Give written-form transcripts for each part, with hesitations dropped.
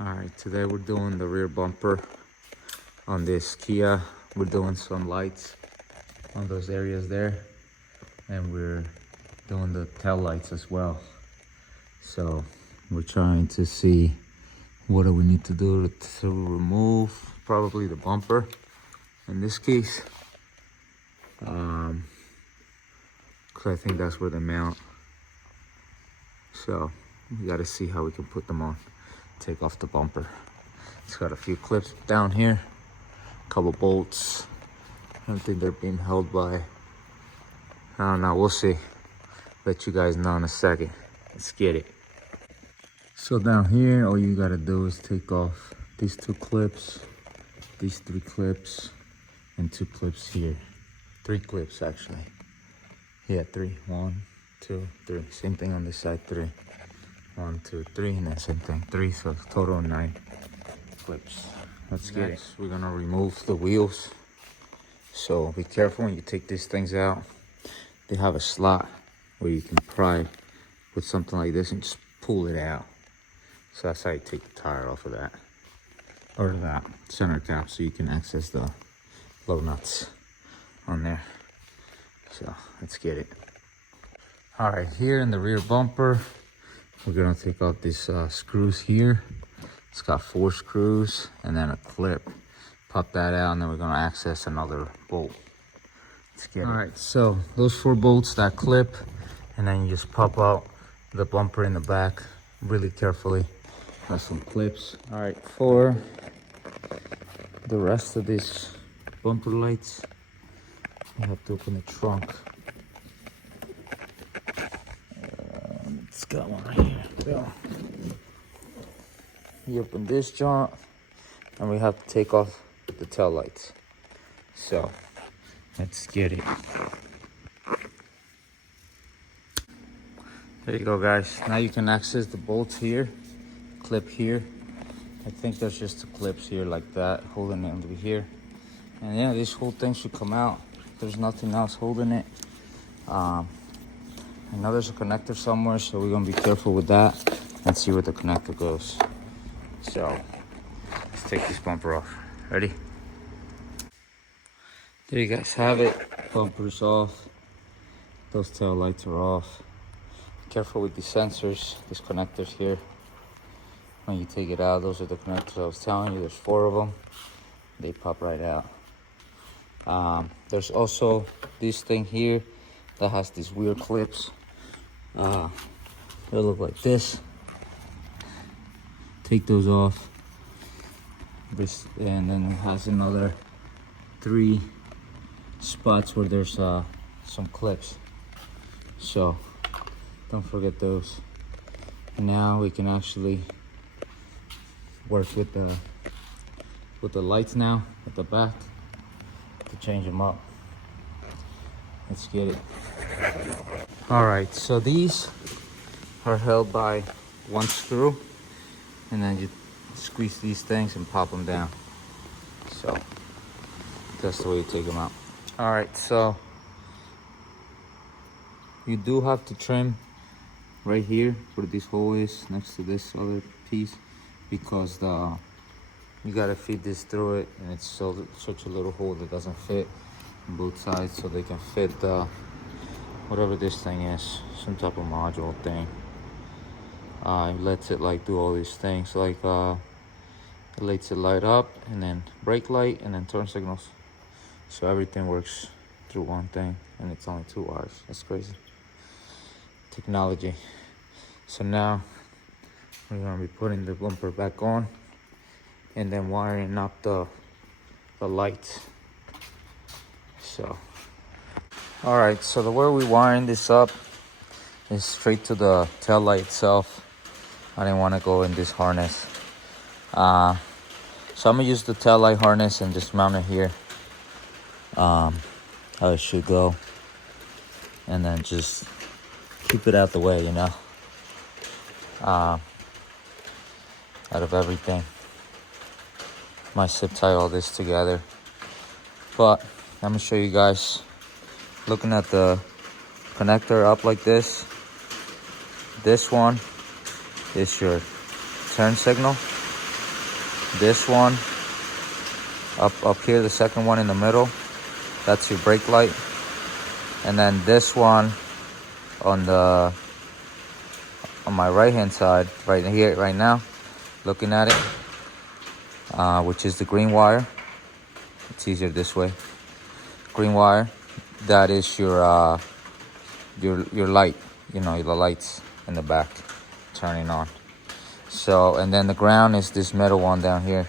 All right, today we're doing the rear bumper on this Kia. We're doing some lights on those areas there, and we're doing the tail lights as well. So we're trying to see what do we need to do to remove probably the bumper in this case, because I think that's where they mount. So we got to see how we can put them on. Take off the bumper. It's got a few clips down here, a couple bolts. I don't think they're being held by, I don't know, we'll see. Let you guys know in a second. Let's get it. So down here, all you gotta do is take off these 2 clips, these 3 clips, and 2 clips here. 3 clips actually. Yeah, 3. 1, 2, 3. Same thing on this side, 3. 1, 2, 3, and then same thing, 3. So total 9 clips. Let's get it. We're gonna remove the wheels. So be careful when you take these things out. They have a slot where you can pry with something like this and just pull it out. So that's how you take the tire off of that, or that center cap, so you can access the low nuts on there. So let's get it. All right, here in the rear bumper, we're gonna take out these screws here. It's got 4 screws and then a clip. Pop that out, and then we're gonna access another bolt. Let's get it. All right, so those 4 bolts, that clip, and then you just pop out the bumper in the back really carefully. Got some clips. All right, for the rest of these bumper lights, you have to open the trunk. It's got one right here. So you open this joint, and we have to take off the tail lights. So let's get it. There you go, guys. Now you can access the bolts here, clip here. I think there's just 2 clips here like that, holding it over here. And yeah, this whole thing should come out. There's nothing else holding it. I know there's a connector somewhere, so we're gonna be careful with that and see where the connector goes. So let's take this bumper off. Ready? There you guys have it. Bumper's off. Those tail lights are off. Careful with these sensors, these connectors here. When you take it out, those are the connectors I was telling you. There's 4 of them. They pop right out. There's also this thing here that has these weird clips. They look like this. Take those off. And then it has another 3 spots where there's some clips. So don't forget those. Now we can actually work with the lights now at the back to change them up. Let's get it. All right, so these are held by 1 screw, and then you squeeze these things and pop them down. So that's the way you take them out. All right, so you do have to trim right here where this hole is next to this other piece, because you gotta feed this through it, and it's such a little hole that doesn't fit on both sides, so they can fit whatever this thing is, some type of module thing. It lets it like do all these things, like it lets it light up, and then brake light, and then turn signals. So everything works through one thing, and it's only 2 wires. That's crazy technology. So now we're gonna be putting the bumper back on, and then wiring up the lights. So all right, so the way we wiring this up is straight to the tail light itself. I didn't want to go in this harness, so I'm gonna use the tail light harness and just mount it here, how it should go, and then just keep it out the way, you know, out of everything. Might zip tie all this together, but I'm gonna show you guys. Looking at the connector up like this, this one is your turn signal, This one up here, the second one in the middle, that's your brake light. And then this one on my right hand side, right here, right now, looking at it, which is the green wire. It's easier this way. Green wire, that is your light, you know, the lights in the back turning on. So, and then the ground is this metal one down here.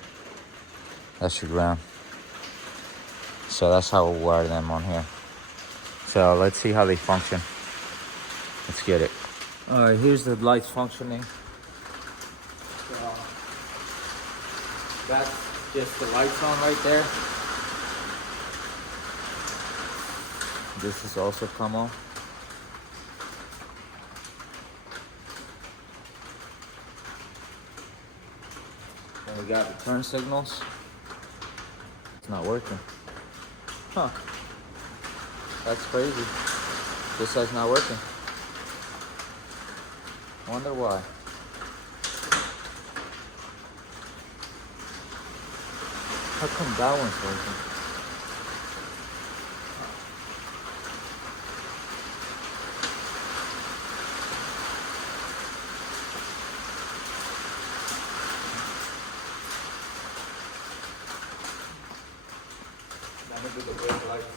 That's your ground. So that's how we'll wire them on here. So let's see how they function. Let's get it. All right, here's the lights functioning. So that's just the lights on right there. This is also come on. And we got the turn signals. It's not working. Huh. That's crazy. This side's not working. Wonder why. How come that one's working? Let me do the brake light.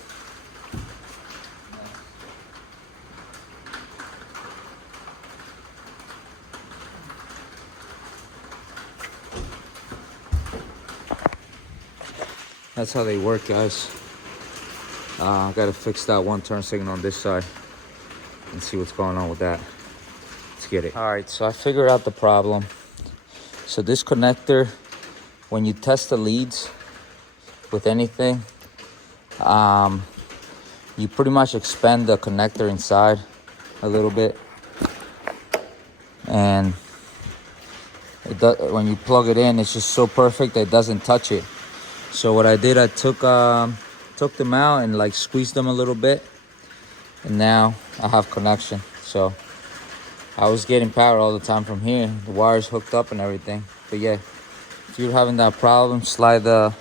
That's how they work, guys. I gotta fix that one turn signal on this side and see what's going on with that. Let's get it. All right, so I figured out the problem. So this connector, when you test the leads with anything, you pretty much expand the connector inside a little bit, and when you plug it in, it's just so perfect that it doesn't touch it. So what I did, I took them out and like squeezed them a little bit, and now I have connection. So I was getting power all the time from here, the wires hooked up and everything. But yeah, if you're having that problem, slide the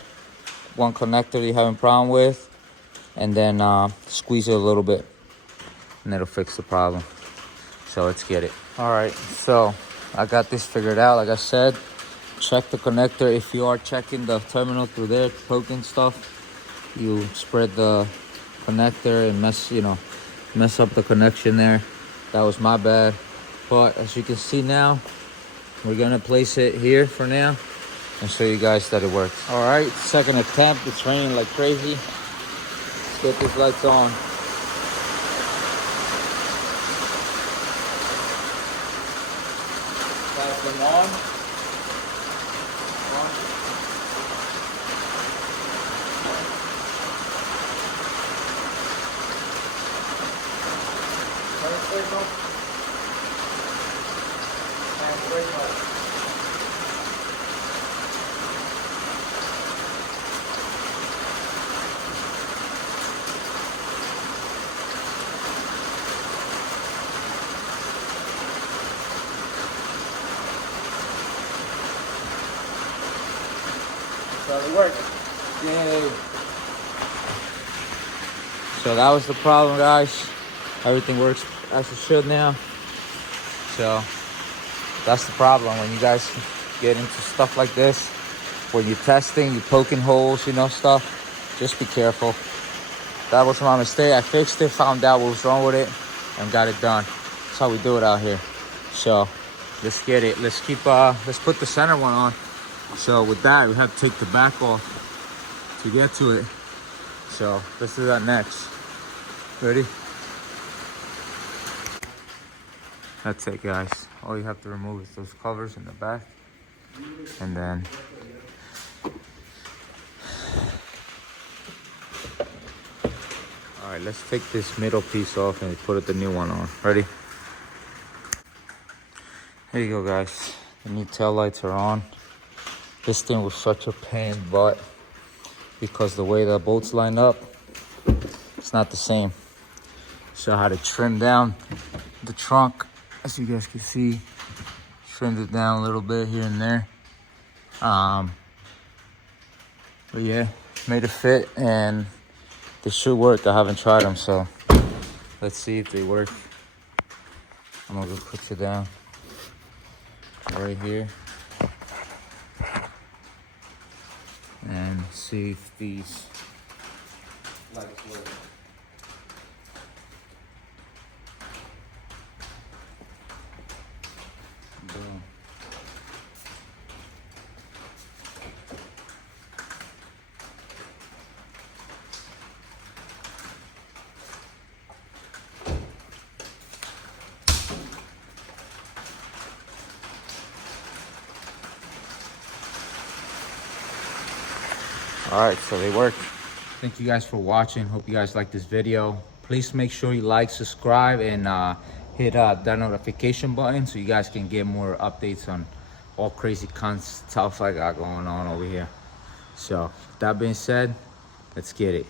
one connector you're having a problem with, and then squeeze it a little bit, and it'll fix the problem. So let's get it. All right, so I got this figured out. Like I said, check the connector. If you are checking the terminal through there, poking stuff, you spread the connector and mess up the connection there. That was my bad. But as you can see now, we're gonna place it here for now and show you guys that it works. All right, second attempt. It's raining like crazy. Let's get these lights on. Pass them on. Signal and brake light. So it worked. Yay. So that was the problem, guys. Everything works as it should now. So that's the problem when you guys get into stuff like this. When you're testing, you're poking holes, stuff. Just be careful. That was my mistake. I fixed it, found out what was wrong with it, and got it done. That's how we do it out here. So let's get it. Let's put the center one on. So with that, we have to take the back off to get to it. So let's do that next. Ready? That's it, guys. All you have to remove is those covers in the back. And then all right, let's take this middle piece off and put the new one on. Ready? Here you go, guys. The new tail lights are on. This thing was such a pain in the butt because the way the bolts line up, it's not the same. So I had to trim down the trunk. As you guys can see, trimmed it down a little bit here and there. But yeah, made it fit and they should work. I haven't tried them, so let's see if they work. I'm gonna go put you down right here and see if these lights work. Boom. All right, so they work. Thank you guys for watching. Hope you guys like this video. Please make sure you like, subscribe, and hit that notification button so you guys can get more updates on all crazy stuff I got going on over here. So, with that being said, let's get it.